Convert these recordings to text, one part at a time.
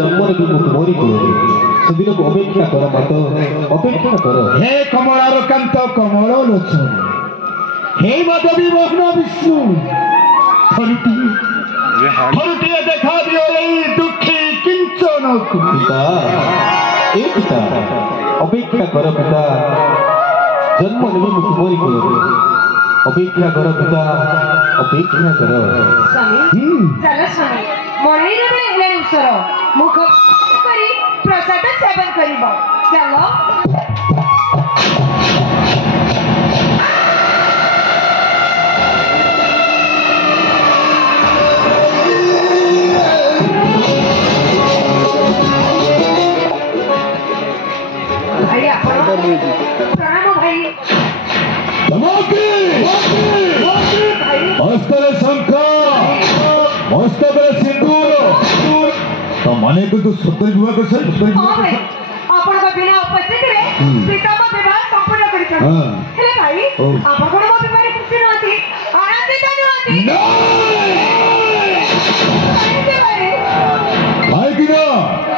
जन्मरे भी मुख मोरी को सेदिन को अपेक्षा कर मत अपेक्षा कर हे कमलार कांत कमल लोचन हे माधवी मोहन विष्णु थरुटिए देखा दियो दुखी किंचन पिता ए पिता अपेक्षा कर पिता जन्म भी मुख मोरी को अपेक्षा कर पिता अपेक्षा कर स्वामी चला स्वामी मणि रे हेले उसर मुख करी प्रसाद सेवन करिबो चलो भाई प्रणाम भाई हस्तरे शंख मस्तकरे सिंदूर तो माने को तो सत्तर विवाह कर सर हां भाई आपण को बिना उपस्थित रे पिता को विवाह संपूर्ण करि छ हेले भाई आपण को मो विवाह खुशी रहती आनंदित रहती भाई बिना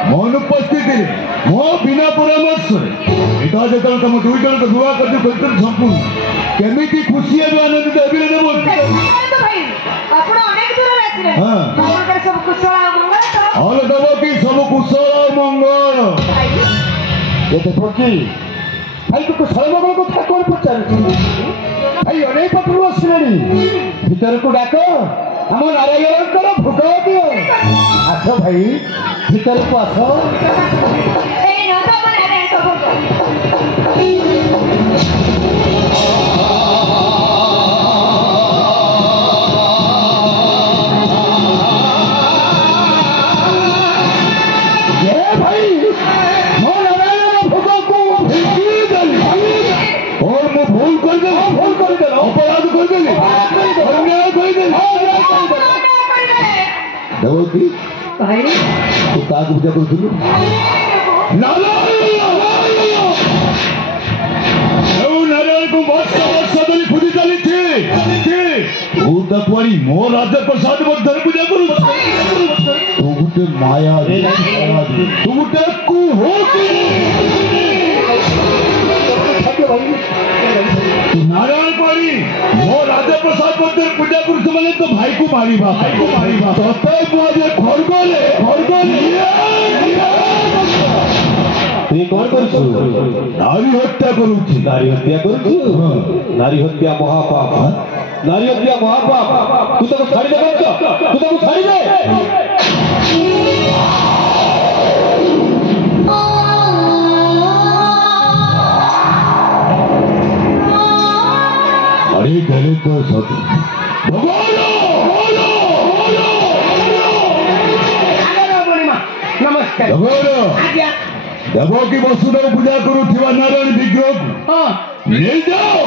मौन उपस्थित रे मो बिना परामर्श एटा जेतल तुम दुई जन को विवाह कर संपूर्ण केमिति खुशी है आनंदित हेबे ने बोल भाई आपण अनेक दूर आछिले आपण कर सब कुशल मंगल तो हाल दबो की सब कुशल मंगल ये देखो की भाई को कुशल मंगल को ठाकुर पचार भाई अनेक पत्र आसलेनी भीतर को डाको हम नारायण कर भोग दियो आसो भाई भीतर को आसो ए न तो मन नारायण को भोग भाई तू काग पूजा करू नारायण को वर्ष धरी पूजी चली मो राजा प्रसाद मध्य पूजा करू तू गोटे माया तू गोटे नारायण पाणी मो राजा प्रसाद मध्य पूजा करू माने तो भाई को मारिबा तते मुझे घर गले तू कौन करछु नारी हत्या करूछि नारी हत्या नारी हत्या महापाप नारी हत्या महापाप तू तो छाड़ी दे तू तो छाड़ी दे अरे गले तो सब नमस्कार देवकी वसुदेव पूजा करू नारायण विग्रह ले जाओ